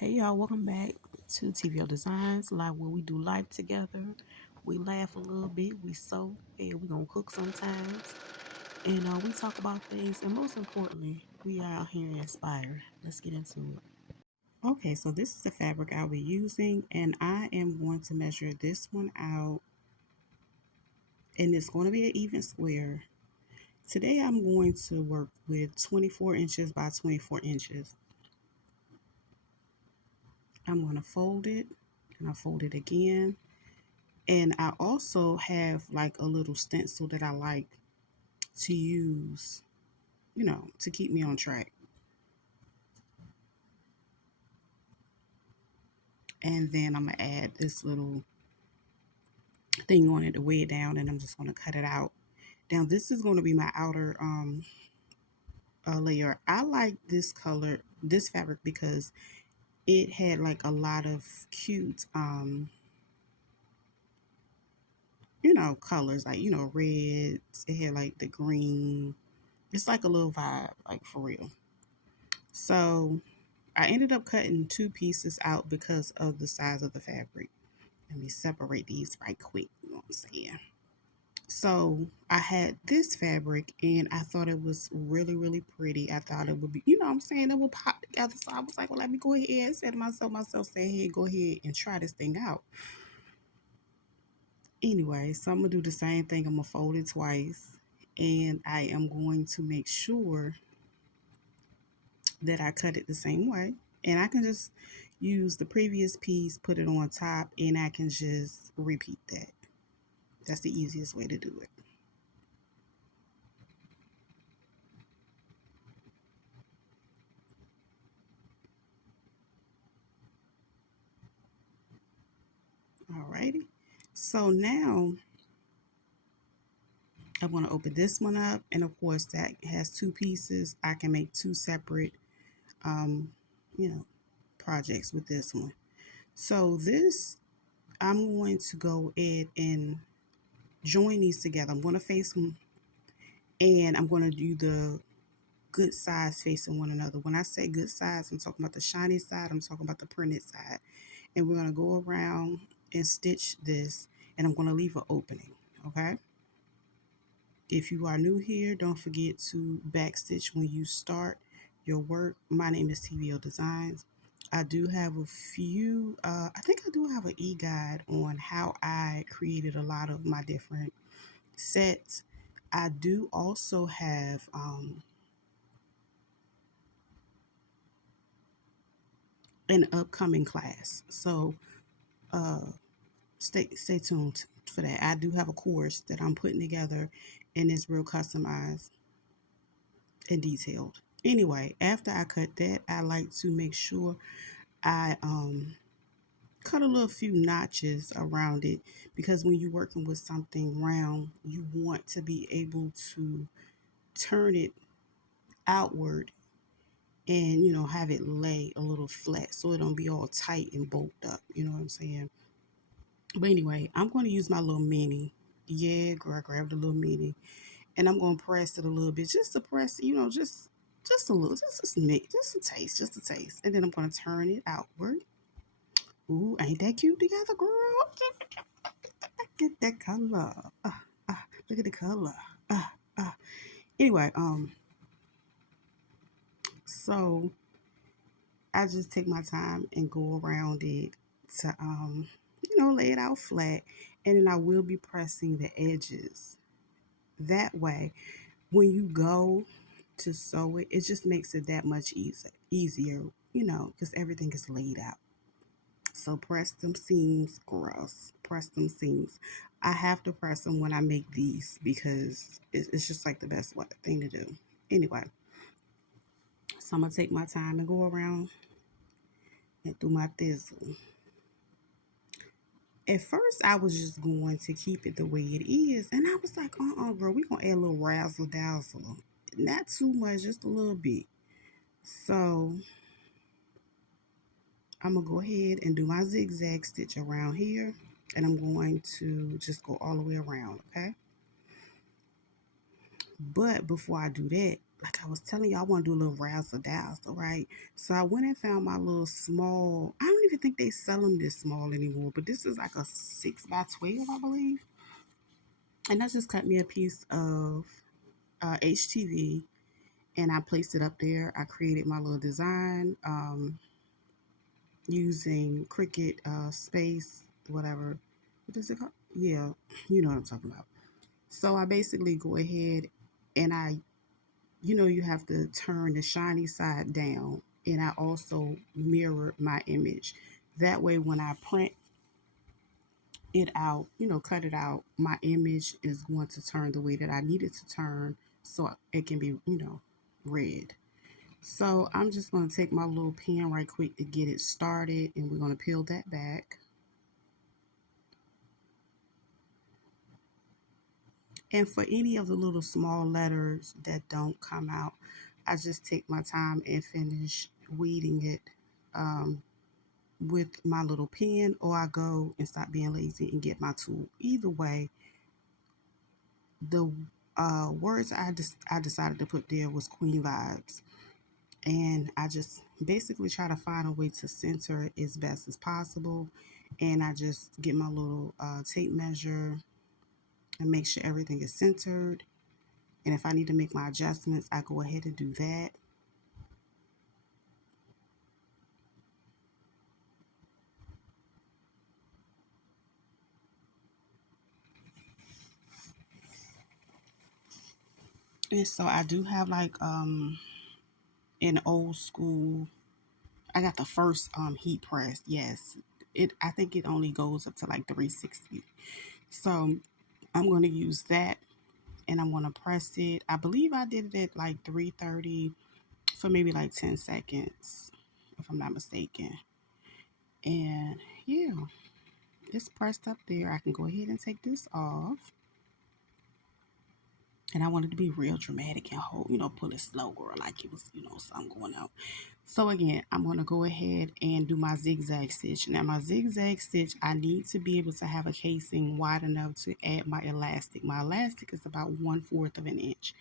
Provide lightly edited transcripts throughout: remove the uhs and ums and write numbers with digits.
Hey y'all, welcome back to TVLDESIGNZ, live where we do life together. We laugh a little bit, we sew, and we gonna cook sometimes. And we talk about things, and most importantly, we are out here inspired. Let's get into it. Okay, so this is the fabric I'll be using, and I am going to measure this one out, and it's going to be an even square. Today I'm going to work with 24 inches by 24 inches. I'm going to fold it, and I fold it again. And I also have like a little stencil that I like to use, to keep me on track. And then I'm going to add this little thing on it to weigh it down, and I'm just going to cut it out. Now, this is going to be my outer layer. I like this color, this fabric, because it had like a lot of cute, colors, like, reds. It had like the green. It's like a little vibe, like for real. So I ended up cutting two pieces out because of the size of the fabric. Let me separate these right quick. You know what I'm saying? So I had this fabric and I thought it was really, really pretty. I thought it would be, what I'm saying, it would pop together. So I was like, well, let me go ahead and say to myself, say, hey, go ahead and try this thing out. Anyway, so I'm going to do the same thing. I'm going to fold it twice. And I am going to make sure that I cut it the same way. And I can just use the previous piece, put it on top, and I can just repeat that. That's the easiest way to do it. Alrighty. So now I'm going to open this one up. And of course, that has two pieces. I can make two separate, um, projects with this one. So this, I'm going to go ahead and join these together. I'm going to face them, and I'm going to do the good sides facing one another. When I say good sides, I'm talking about the shiny side, I'm talking about the printed side. And we're going to go around and stitch this, and I'm going to leave an opening, okay? If you are new here, don't forget to backstitch when you start your work. My name is TVLDESIGNZ. I do have a few, I think I do have an e-guide on how I created a lot of my different sets. I do also have an upcoming class. So stay tuned for that. I do have a course that I'm putting together, and it's real customized and detailed. Anyway, after I cut that, I like to make sure I cut a little few notches around it, because when you're working with something round, you want to be able to turn it outward and have it lay a little flat so it don't be all tight and bulked up. You know what I'm saying? But anyway, I'm going to use my little mini. Yeah, girl, I grabbed a little mini, and I'm going to press it a little bit, just to press, just a little, just a snick, just a taste. And then I'm going to turn it outward. Ooh, ain't that cute together, girl? Get that color. Look at the color. Uh, uh. Anyway, so I just take my time and go around it to, lay it out flat, and then I will be pressing the edges. That way, when you go to sew it, it just makes it that much easier, because everything is laid out. So press them seams, girls. Press them seams. I have to press them when I make these because it's just like the best thing to do. Anyway, so I'm gonna take my time and go around and do my thizzle. At first, I was just going to keep it the way it is, and I was like, girl, we gonna add a little razzle dazzle. Not too much, just a little bit. So I'm gonna go ahead and do my zigzag stitch around here, and I'm going to just go all the way around, okay? But before I do that, like I was telling you, I want to do a little razzle dazzle, right? So I went and found my little small. I don't even think they sell them this small anymore, but this is like a 6 by 12, I believe. And I just cut me a piece of HTV and I placed it up there. I created my little design using Cricut Space, whatever. What is it called? Yeah, you know what I'm talking about. So I basically go ahead and you have to turn the shiny side down. And I also mirror my image. That way, when I print it out, cut it out, my image is going to turn the way that I need it to turn so it can be, read. So I'm just going to take my little pen right quick to get it started, and we're going to peel that back. And for any of the little small letters that don't come out, I just take my time and finish weeding it with my little pen, or I go and stop being lazy and get my tool. Either way, the words I decided to put there was Queen Vibes. And I just basically try to find a way to center it as best as possible. And I just get my little tape measure and make sure everything is centered. And if I need to make my adjustments, I go ahead and do that. And so I do have like an old school. I got the first heat press. Yes, I think it only goes up to like 360. So I'm going to use that and I'm going to press it. I believe I did it at like 330 for maybe like 10 seconds, if I'm not mistaken. And yeah, it's pressed up there. I can go ahead and take this off. And I wanted to be real dramatic and hold, pull it slow, girl, like it was, something going out. So again, I'm going to go ahead and do my zigzag stitch. Now my zigzag stitch, I need to be able to have a casing wide enough to add my elastic. My elastic is about 1/4 of an inch.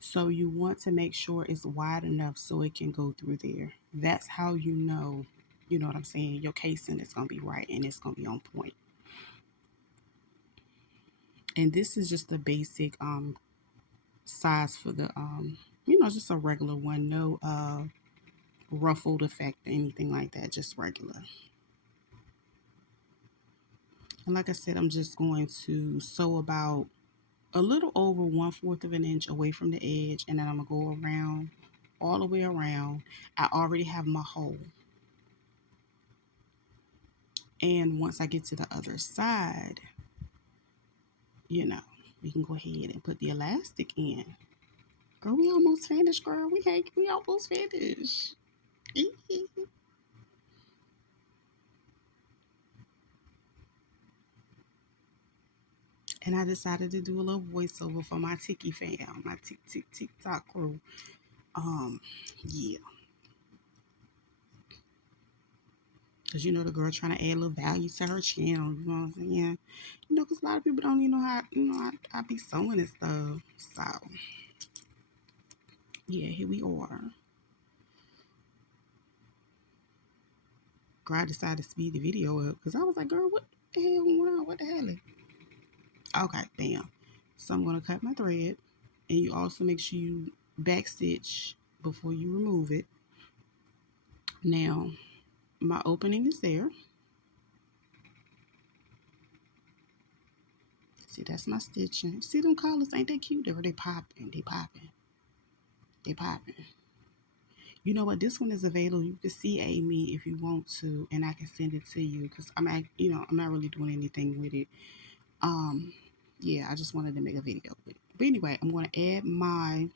So you want to make sure it's wide enough so it can go through there. That's how you know what I'm saying, your casing is going to be right and it's going to be on point. And this is just the basic size for the just a regular one. No ruffled effect or anything like that, just regular. And like I said, I'm just going to sew about a little over 1/4 of an inch away from the edge, and then I'm gonna go around all the way around. I already have my hole, and once I get to the other side, we can go ahead and put the elastic in. Girl, we almost finished, girl. We almost finished. And I decided to do a little voiceover for my Tiki fam, my TikTok crew. Yeah. Because the girl trying to add a little value to her channel, you know what I'm saying? Because a lot of people don't even know how, I be sewing and stuff. So, yeah, here we are. Girl, I decided to speed the video up because I was like, girl, what the hell going on? What the hell? Okay, bam. So I'm going to cut my thread. And you also make sure you backstitch before you remove it. Now, my opening is there. See, that's my stitching. See them colors? Ain't they cute? They popping. They popping. They popping. You know what? This one is available. You can CA me if you want to, and I can send it to you because I'm not really doing anything with it. Yeah, I just wanted to make a video with it. But anyway, I'm going to add my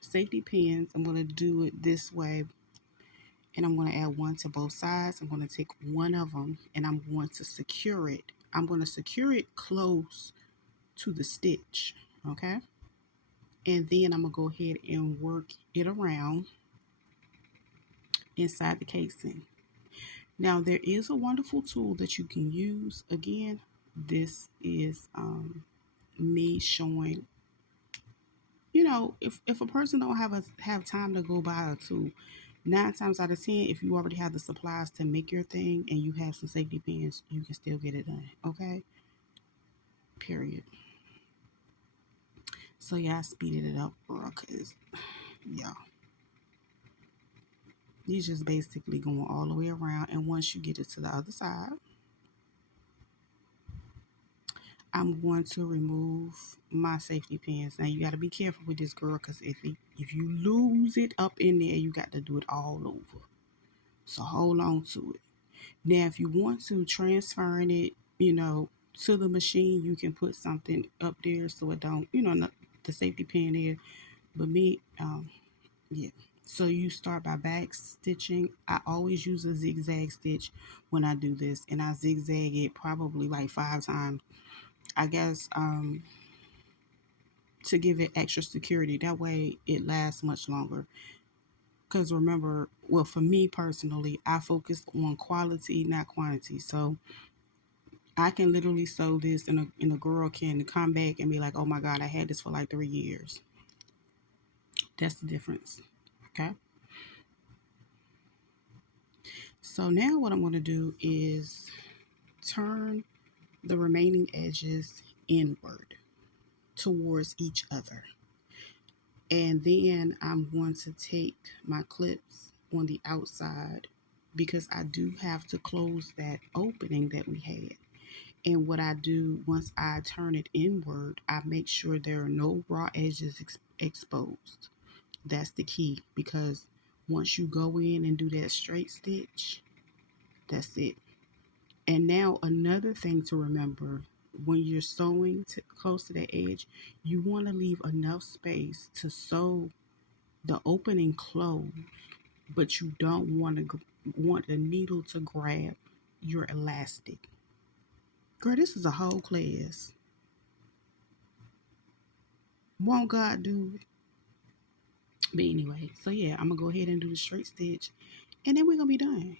safety pins. I'm going to do it this way, and I'm going to add one to both sides. I'm going to take one of them, and I'm going to secure it. I'm going to secure it close to the stitch, okay? And then I'm going to go ahead and work it around inside the casing. Now, there is a wonderful tool that you can use. Again, this is me showing if a person don't have time to go buy a tool, 9 times out of 10, if you already have the supplies to make your thing and you have some safety pins, you can still get it done. Okay. Period. So yeah, I speeded it up, bro, cause yeah, you just basically going all the way around, and once you get it to the other side, I'm going to remove my safety pins. Now you got to be careful with this, girl, because if you lose it up in there, you got to do it all over. So hold on to it. Now, if you want to transfer it, to the machine, you can put something up there so it don't, not the safety pin there. But me, yeah. So you start by back stitching. I always use a zigzag stitch when I do this, and I zigzag it probably like 5 times. I guess to give it extra security. That way it lasts much longer. Because remember, well, for me personally, I focus on quality, not quantity. So I can literally sew this, and a girl can come back and be like, oh my God, I had this for like 3 years. That's the difference. Okay. So now what I'm going to do is turn the remaining edges inward towards each other. And then I'm going to take my clips on the outside because I do have to close that opening that we had. And what I do once I turn it inward, I make sure there are no raw edges exposed. That's the key, because once you go in and do that straight stitch, that's it. And now another thing to remember, when you're sewing close to the edge, you want to leave enough space to sew the opening closed, but you don't want the needle to grab your elastic. Girl, this is a whole class. Won't God do it? But anyway, so yeah, I'm gonna go ahead and do the straight stitch, and then we're gonna be done.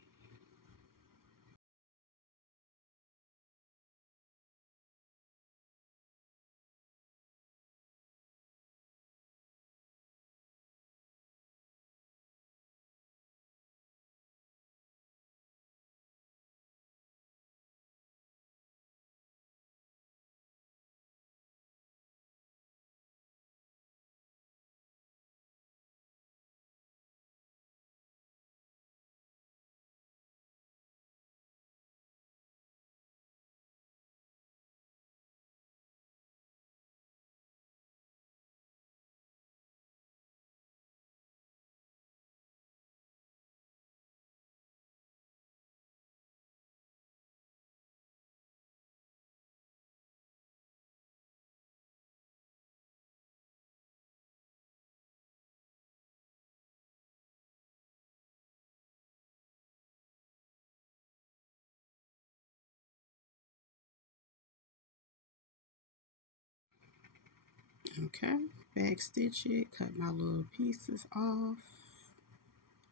Okay, back stitch it, cut my little pieces off,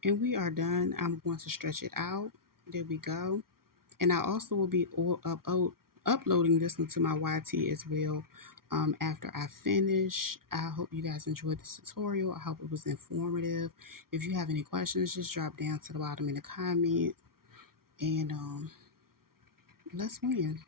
and we are done. I'm going to stretch it out. There we go. And I also will be uploading this one to my YT as well after I finish. I hope you guys enjoyed this tutorial. I hope it was informative. If you have any questions, just drop down to the bottom in the comments, and let's win.